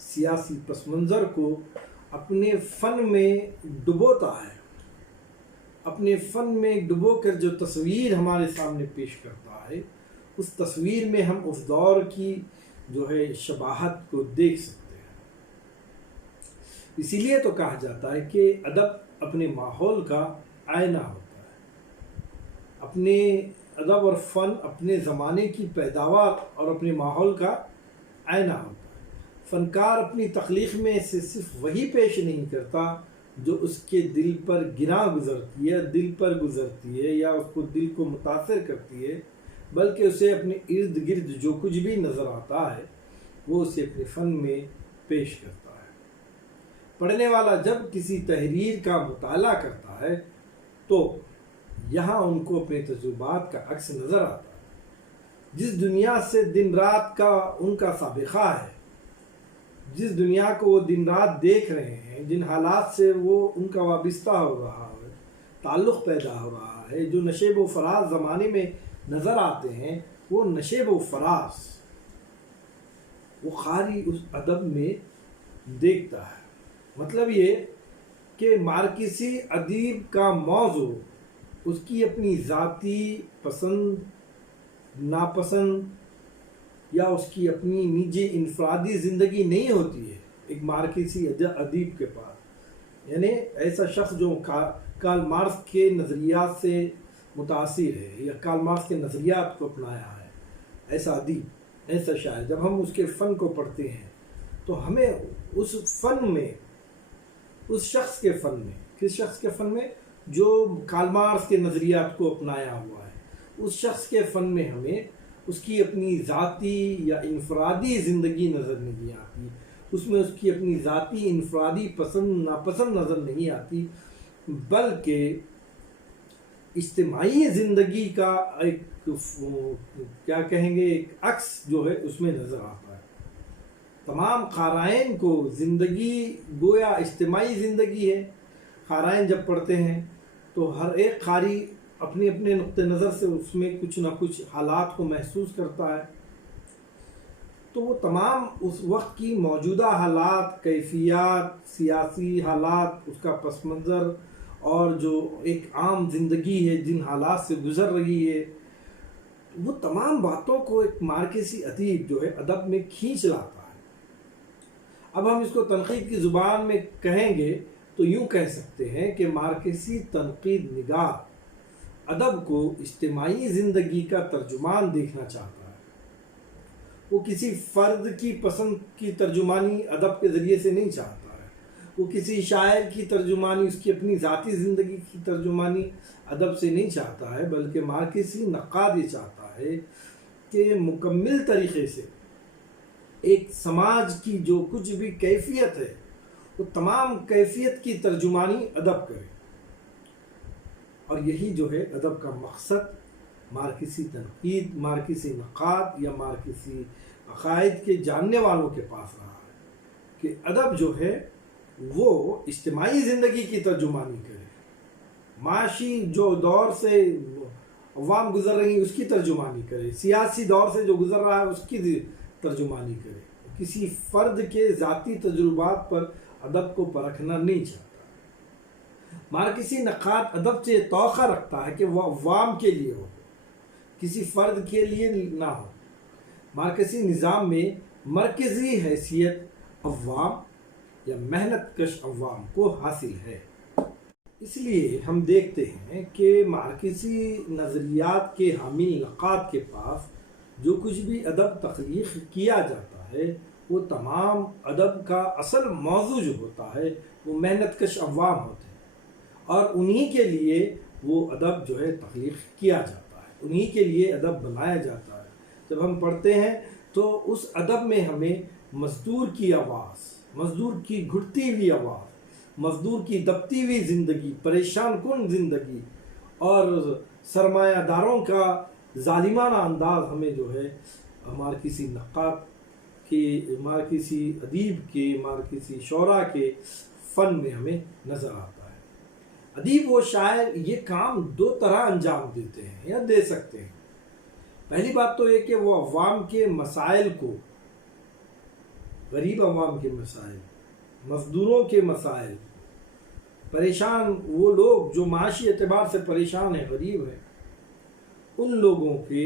سیاسی پس منظر کو اپنے فن میں ڈبوتا ہے، اپنے فن میں ڈبو کر جو تصویر ہمارے سامنے پیش کرتا ہے، اس تصویر میں ہم اس دور کی جو ہے شباہت کو دیکھ سکتے ہیں۔ اسی لیے تو کہا جاتا ہے کہ ادب اپنے ماحول کا آئینہ ہوتا ہے، اپنے ادب اور فن اپنے زمانے کی پیداوار اور اپنے ماحول کا آئینہ ہوتا ہے۔ فنکار اپنی تخلیق میں سے صرف وہی پیش نہیں کرتا جو اس کے دل پر گزرتی ہے، دل پر گزرتی ہے یا اس کو دل کو متاثر کرتی ہے، بلکہ اسے اپنے ارد گرد جو کچھ بھی نظر آتا ہے وہ اسے اپنے فن میں پیش کرتا ہے۔ پڑھنے والا جب کسی تحریر کا مطالعہ کرتا ہے تو یہاں ان کو اپنے تجربات کا عکس نظر آتا ہے۔ جس دنیا سے دن رات کا ان کا سابقہ ہے، جس دنیا کو وہ دن رات دیکھ رہے ہیں، جن حالات سے وہ ان کا وابستہ ہو رہا ہے، تعلق پیدا ہو رہا ہے، جو نشیب و فراز زمانے میں نظر آتے ہیں، وہ نشیب و فراز وہ قاری اس ادب میں دیکھتا ہے۔ مطلب یہ کہ مارکسی ادیب کا موضوع اس کی اپنی ذاتی پسند ناپسند یا اس کی اپنی نجی انفرادی زندگی نہیں ہوتی ہے۔ ایک مارکسی ادیب کے پاس، یعنی ایسا شخص جو کارل مارکس کے نظریات سے متاثر ہے یا کارل مارکس کے نظریات کو اپنایا ہے، ایسا ادیب، ایسا شاعر، جب ہم اس کے فن کو پڑھتے ہیں تو ہمیں اس فن میں، اس شخص کے فن میں، کس شخص کے فن میں؟ جو کارل مارکس کے نظریات کو اپنایا ہوا ہے، اس شخص کے فن میں ہمیں اس کی اپنی ذاتی یا انفرادی زندگی نظر نہیں آتی، اس میں اس کی اپنی ذاتی انفرادی پسند ناپسند نظر نہیں آتی، بلکہ اجتماعی زندگی کا ایک کیا کہیں گے، ایک عکس جو ہے اس میں نظر آتا ہے۔ تمام قارئین کو زندگی گویا اجتماعی زندگی ہے۔ قارئین جب پڑھتے ہیں تو ہر ایک قاری اپنے اپنے نقطہ نظر سے اس میں کچھ نہ کچھ حالات کو محسوس کرتا ہے، تو وہ تمام اس وقت کی موجودہ حالات، کیفیات، سیاسی حالات، اس کا پس منظر اور جو ایک عام زندگی ہے جن حالات سے گزر رہی ہے، وہ تمام باتوں کو ایک مارکسی ادیب جو ہے ادب میں کھینچ لاتا ہے۔ اب ہم اس کو تنقید کی زبان میں کہیں گے تو یوں کہہ سکتے ہیں کہ مارکسی تنقید نگار ادب کو اجتماعی زندگی کا ترجمان دیکھنا چاہتا ہے۔ وہ کسی فرد کی پسند کی ترجمانی ادب کے ذریعے سے نہیں چاہتا ہے، وہ کسی شاعر کی ترجمانی، اس کی اپنی ذاتی زندگی کی ترجمانی ادب سے نہیں چاہتا ہے، بلکہ مارکسی نقاد یہ چاہتا ہے کہ مکمل طریقے سے ایک سماج کی جو کچھ بھی کیفیت ہے وہ تمام کیفیت کی ترجمانی ادب کرے، اور یہی جو ہے ادب کا مقصد مارکسی تنقید، مارکسی نقاد یا مارکسی عقائد کے جاننے والوں کے پاس رہا ہے کہ ادب جو ہے وہ اجتماعی زندگی کی ترجمانی کرے، معاشی جو دور سے عوام گزر رہی ہیں اس کی ترجمانی کرے، سیاسی دور سے جو گزر رہا ہے اس کی ترجمانی کرے، کسی فرد کے ذاتی تجربات پر ادب کو پرکھنا نہیں چاہتا۔ مارکسی نقاد ادب سے توقع رکھتا ہے کہ وہ عوام کے لیے ہو، کسی فرد کے لیے نہ ہو۔ مارکسی نظام میں مرکزی حیثیت عوام یا محنت کش عوام کو حاصل ہے۔ اس لیے ہم دیکھتے ہیں کہ مارکسی نظریات کے حامل نقاد کے پاس جو کچھ بھی ادب تخلیق کیا جاتا ہے وہ تمام ادب کا اصل موضوع جو ہوتا ہے وہ محنت کش عوام ہوتے ہیں، اور انہی کے لیے وہ ادب جو ہے تخلیق کیا جاتا ہے، انہی کے لیے ادب بنایا جاتا ہے۔ جب ہم پڑھتے ہیں تو اس ادب میں ہمیں مزدور کی آواز، مزدور کی گھٹتی ہوئی آواز، مزدور کی دبتی ہوئی زندگی، پریشان کن زندگی اور سرمایہ داروں کا ظالمانہ انداز ہمیں جو ہے مارکسی نقاد کے، مارکسی ادیب کے، مارکسی شعراء کے فن میں ہمیں نظر آتا ہے۔ ادیب و شاعر یہ کام دو طرح انجام دیتے ہیں یا دے سکتے ہیں۔ پہلی بات تو یہ کہ وہ عوام کے مسائل کو غریب عوام کے مسائل، مزدوروں کے مسائل، پریشان وہ لوگ جو معاشی اعتبار سے پریشان ہیں، غریب ہیں، ان لوگوں کے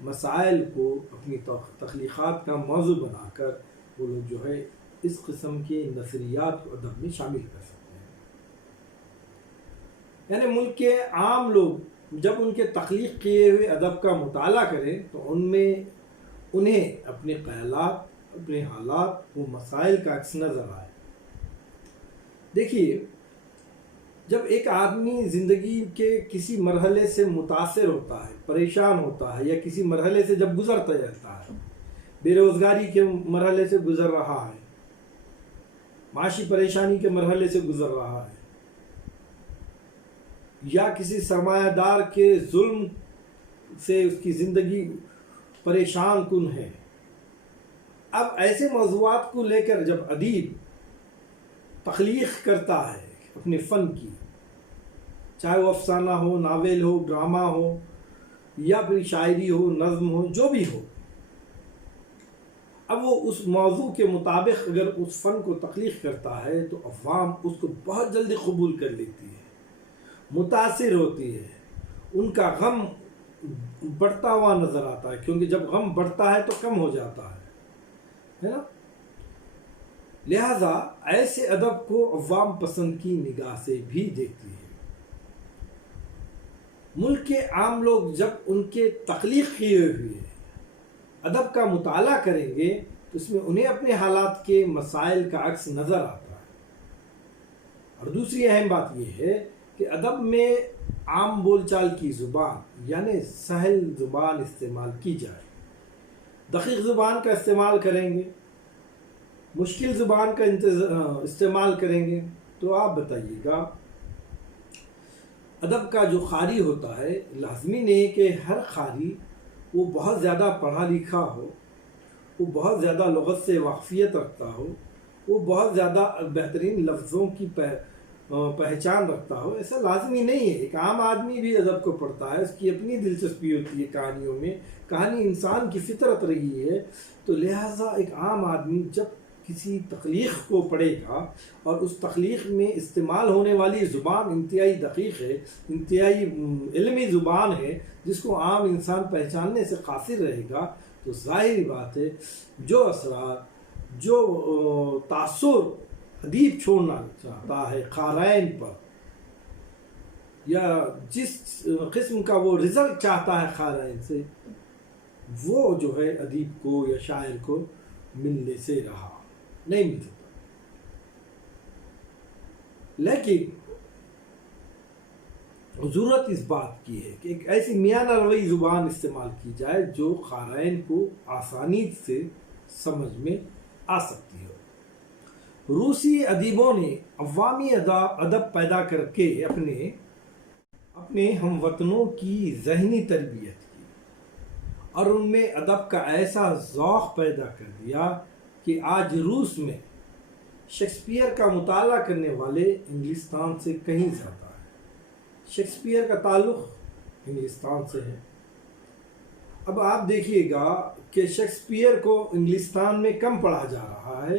مسائل کو اپنی تخلیقات کا موضوع بنا کر وہ لوگ جو ہے اس قسم کے نثریات کو ادب میں شامل کر سکتے ہیں۔ یعنی ملک کے عام لوگ جب ان کے تخلیق کیے ہوئے ادب کا مطالعہ کریں تو ان میں انہیں اپنے خیالات، اپنے حالات و مسائل کا عکس نظر آئے۔ دیکھیے، جب ایک آدمی زندگی کے کسی مرحلے سے متاثر ہوتا ہے، پریشان ہوتا ہے، یا کسی مرحلے سے جب گزرتا جاتا ہے، بے روزگاری کے مرحلے سے گزر رہا ہے، معاشی پریشانی کے مرحلے سے گزر رہا ہے، یا کسی سرمایہ دار کے ظلم سے اس کی زندگی پریشان کن ہے، اب ایسے موضوعات کو لے کر جب ادیب تخلیق کرتا ہے اپنے فن کی، چاہے وہ افسانہ ہو، ناول ہو، ڈرامہ ہو، یا پھر شاعری ہو، نظم ہو، جو بھی ہو، اب وہ اس موضوع کے مطابق اگر اس فن کو تخلیق کرتا ہے تو عوام اس کو بہت جلدی قبول کر لیتی ہے، متاثر ہوتی ہے، ان کا غم بڑھتا ہوا نظر آتا ہے، کیونکہ جب غم بڑھتا ہے تو کم ہو جاتا ہے نا؟ لہذا ایسے ادب کو عوام پسند کی نگاہ سے بھی دیکھتی ہے۔ ملک کے عام لوگ جب ان کے تخلیق کیے ہوئے ادب کا مطالعہ کریں گے تو اس میں انہیں اپنے حالات کے مسائل کا عکس نظر آتا ہے۔ اور دوسری اہم بات یہ ہے کہ ادب میں عام بول چال کی زبان، یعنی سہل زبان استعمال کی جائے۔ دقیق زبان کا استعمال کریں گے، مشکل زبان کا استعمال کریں گے تو آپ بتائیے گا ادب کا جو قاری ہوتا ہے، لازمی نہیں کہ ہر قاری وہ بہت زیادہ پڑھا لکھا ہو، وہ بہت زیادہ لغت سے واقفیت رکھتا ہو، وہ بہت زیادہ بہترین لفظوں کی پہچان رکھتا ہو، ایسا لازمی نہیں ہے۔ ایک عام آدمی بھی ادب کو پڑھتا ہے، اس کی اپنی دلچسپی ہوتی ہے کہانیوں میں، کہانی انسان کی فطرت رہی ہے، تو لہٰذا ایک عام آدمی جب کسی تخلیق کو پڑھے گا اور اس تخلیق میں استعمال ہونے والی زبان انتہائی دقیق ہے، انتہائی علمی زبان ہے، جس کو عام انسان پہچاننے سے قاصر رہے گا، تو ظاہری بات ہے جو اثرات، جو تاثر ادیب چھوڑنا چاہتا ہے قارئین پر، یا جس قسم کا وہ رزلٹ چاہتا ہے قارئین سے، وہ جو ہے ادیب کو یا شاعر کو ملنے سے رہا نہیں مل سکتا۔ لیکن ضرورت اس بات کی ہے کہ ایک ایسی میانہ روی زبان استعمال کی جائے جو قارئین کو آسانی سے سمجھ میں آ سکتی ہو۔ روسی ادیبوں نے عوامی ادب پیدا کر کے اپنے ہم وطنوں کی ذہنی تربیت کی اور ان میں ادب کا ایسا ذوق پیدا کر دیا کہ آج روس میں شیکسپیئر کا مطالعہ کرنے والے انگلستان سے کہیں زیادہ ہیں۔ شیکسپیئر کا تعلق انگلستان سے ہے۔ اب آپ دیکھیے گا کہ شیکسپیئر کو انگلستان میں کم پڑھا جا رہا ہے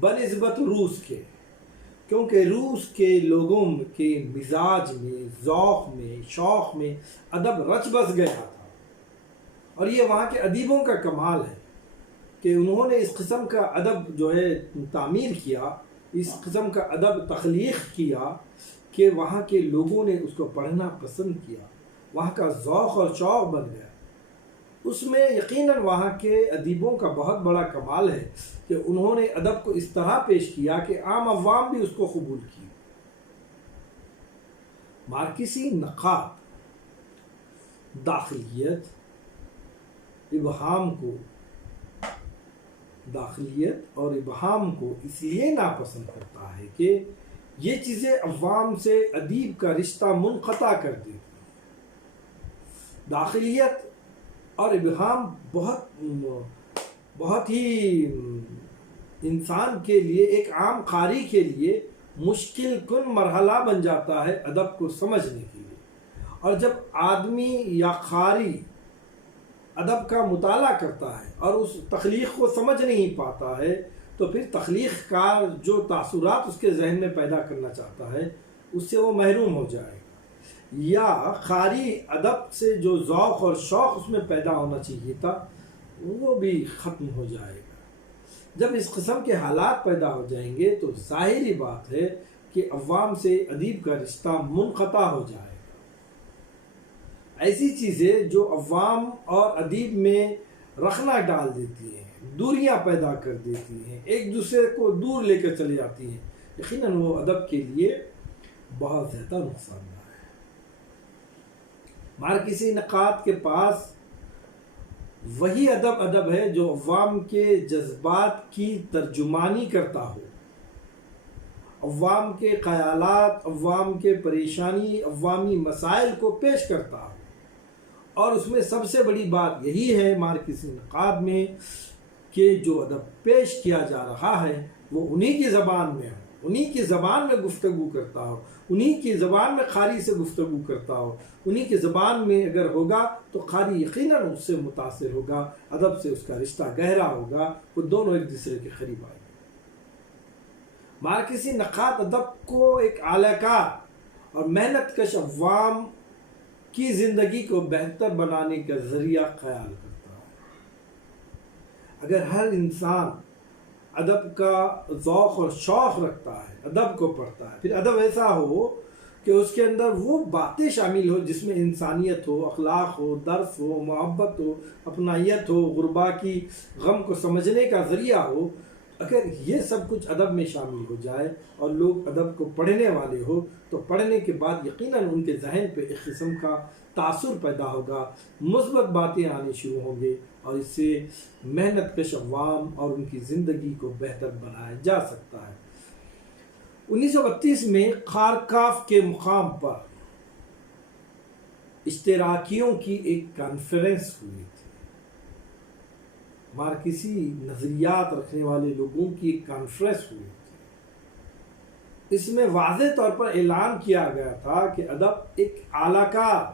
بنسبت روس کے، کیونکہ روس کے لوگوں کے مزاج میں، ذوق میں، شوق میں ادب رچ بس گیا تھا، اور یہ وہاں کے ادیبوں کا کمال ہے کہ انہوں نے اس قسم کا ادب جو ہے تعمیر کیا، اس قسم کا ادب تخلیق کیا کہ وہاں کے لوگوں نے اس کو پڑھنا پسند کیا، وہاں کا ذوق اور شوق بن گیا۔ اس میں یقیناً وہاں کے ادیبوں کا بہت بڑا کمال ہے کہ انہوں نے ادب کو اس طرح پیش کیا کہ عام عوام بھی اس کو قبول کی۔ مارکسی نقاد داخلیت اور ابہام کو اس لیے ناپسند کرتا ہے کہ یہ چیزیں عوام سے ادیب کا رشتہ منقطع کر دیتی ہیں۔ داخلیت اور ابہام بہت ہی انسان کے لیے، ایک عام قاری کے لیے مشکل کن مرحلہ بن جاتا ہے ادب کو سمجھنے کے لیے، اور جب آدمی یا قاری ادب کا مطالعہ کرتا ہے اور اس تخلیق کو سمجھ نہیں پاتا ہے تو پھر تخلیق کار جو تاثرات اس کے ذہن میں پیدا کرنا چاہتا ہے اس سے وہ محروم ہو جائے گا، یا قاری ادب سے جو ذوق اور شوق اس میں پیدا ہونا چاہیے تھا وہ بھی ختم ہو جائے گا۔ جب اس قسم کے حالات پیدا ہو جائیں گے تو ظاہری بات ہے کہ عوام سے ادیب کا رشتہ منقطع ہو جائے گا۔ ایسی چیزیں جو عوام اور ادیب میں رخنہ ڈال دیتی ہیں، دوریاں پیدا کر دیتی ہیں، ایک دوسرے کو دور لے کر چلی جاتی ہیں، یقیناً وہ ادب کے لیے بہت زیادہ نقصان دہ ہے۔ مارکسی نقاد کے پاس وہی ادب ہے جو عوام کے جذبات کی ترجمانی کرتا ہو، عوام کے خیالات، عوام کے پریشانی، عوامی مسائل کو پیش کرتا ہو، اور اس میں سب سے بڑی بات یہی ہے مارکسی نقاد میں کہ جو ادب پیش کیا جا رہا ہے وہ انہی کی زبان میں ہو، انہی کی زبان میں گفتگو کرتا ہو، انہی کی زبان میں قاری سے گفتگو کرتا ہو، انہی کی زبان میں اگر ہوگا تو قاری یقیناً اس سے متاثر ہوگا، ادب سے اس کا رشتہ گہرا ہوگا، وہ دونوں ایک دوسرے کے قریب آئیں گے۔ مارکسی نقاد ادب کو ایک اعلی کار اور محنت کش عوام کی زندگی کو بہتر بنانے کا ذریعہ خیال کرتا ہے۔ اگر ہر انسان ادب کا ذوق اور شوق رکھتا ہے، ادب کو پڑھتا ہے، پھر ادب ایسا ہو کہ اس کے اندر وہ باتیں شامل ہو جس میں انسانیت ہو، اخلاق ہو، درس ہو، محبت ہو، اپنائیت ہو، غربا کی غم کو سمجھنے کا ذریعہ ہو، اگر یہ سب کچھ ادب میں شامل ہو جائے اور لوگ ادب کو پڑھنے والے ہو تو پڑھنے کے بعد یقیناً ان کے ذہن پہ ایک قسم کا تاثر پیدا ہوگا، مثبت باتیں آنی شروع ہوں گے، اور اس سے محنت کش عوام اور ان کی زندگی کو بہتر بنایا جا سکتا ہے۔ 1932 میں خارکاف کے مقام پر اشتراکیوں کی ایک کانفرنس ہوئی تھی، مارکسی نظریات رکھنے والے لوگوں کی ایک کانفرنس ہوئی تھی۔ اس میں واضح طور پر اعلان کیا گیا تھا کہ ادب ایک اعلی کار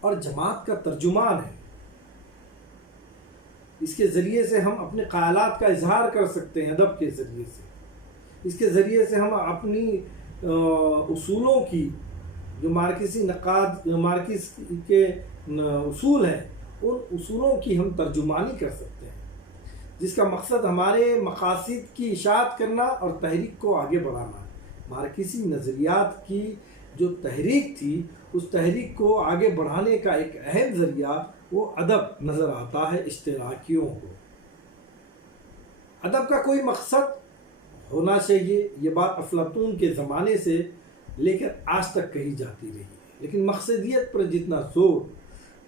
اور جماعت کا ترجمان ہے، اس کے ذریعے سے ہم اپنے خیالات کا اظہار کر سکتے ہیں، ادب کے ذریعے سے اس کے ذریعے سے ہم اپنی اصولوں کی جو مارکسی کے اصول ہیں ان اصولوں کی ہم ترجمانی کر سکتے ہیں، جس کا مقصد ہمارے مقاصد کی اشاعت کرنا اور تحریک کو آگے بڑھانا ہے۔ مارکسی نظریات کی جو تحریک تھی اس تحریک کو آگے بڑھانے کا ایک اہم ذریعہ وہ ادب نظر آتا ہے اشتراکیوں کو۔ ادب کا کوئی مقصد ہونا چاہیے، یہ بات افلاطون کے زمانے سے لے کر آج تک کہی جاتی رہی ہے، لیکن مقصدیت پر جتنا زور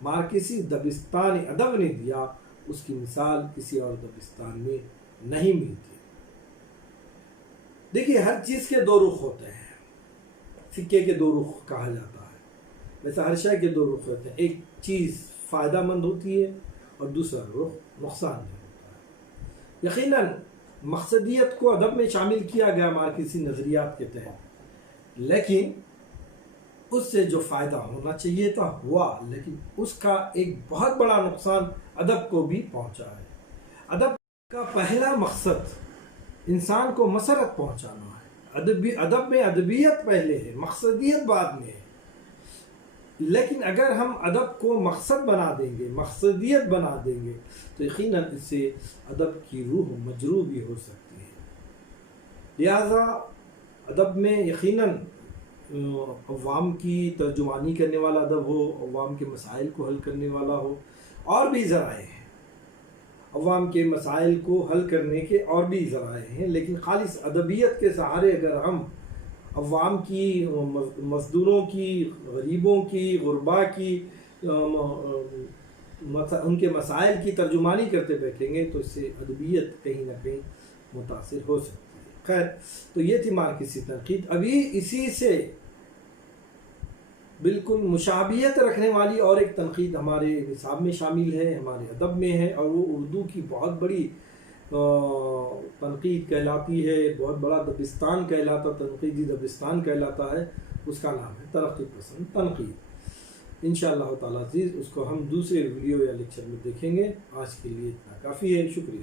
مارکسی دبستان ادب نے دیا اس کی مثال کسی اور دبستان میں نہیں ملتی۔ دیکھیے ہر چیز کے دو رخ ہوتے ہیں، سکے کے دو رخ کہا جاتا ہے، ویسے ہر شے کے دو رخ ہوتے ہیں، ایک چیز فائدہ مند ہوتی ہے اور دوسرا رخ نقصان دہ ہوتا ہے۔ یقیناً مقصدیت کو ادب میں شامل کیا گیا مارکسی نظریات کے تحت، لیکن اس سے جو فائدہ ہونا چاہیے تھا ہوا، لیکن اس کا ایک بہت بڑا نقصان ادب کو بھی پہنچا ہے۔ ادب کا پہلا مقصد انسان کو مسرت پہنچانا ہے، ادب میں ادبیت پہلے ہے، مقصدیت بعد میں ہے، لیکن اگر ہم ادب کو مقصد بنا دیں گے، مقصدیت بنا دیں گے تو یقیناً اس سے ادب کی روح مجروح بھی ہو سکتی ہے۔ لہذا ادب میں یقیناً عوام کی ترجمانی کرنے والا ادب ہو، عوام کے مسائل کو حل کرنے والا ہو، اور بھی ذرائع ہیں، عوام کے مسائل کو حل کرنے کے اور بھی ذرائع ہیں، لیکن خالص ادبیت کے سہارے اگر ہم عوام کی، مزدوروں کی، غریبوں کی، غربا کی، ان کے مسائل کی ترجمانی کرتے بیٹھیں گے تو اس سے ادبیت کہیں نہ کہیں متاثر ہو سکتی ہے۔ خیر، تو یہ تھی مارکسی تنقید۔ ابھی اسی سے بالکل مشابہت رکھنے والی اور ایک تنقید ہمارے نصاب میں شامل ہے، ہمارے ادب میں ہے، اور وہ اردو کی بہت بڑی تنقید کہلاتی ہے، بہت بڑا دبستان کہلاتا، تنقیدی دبستان کہلاتا ہے، اس کا نام ہے ترقی پسند تنقید۔ انشاءاللہ تعالیٰ عزیز اس کو ہم دوسرے ویڈیو یا لیکچر میں دیکھیں گے۔ آج کے لیے اتنا کافی ہے، شکریہ۔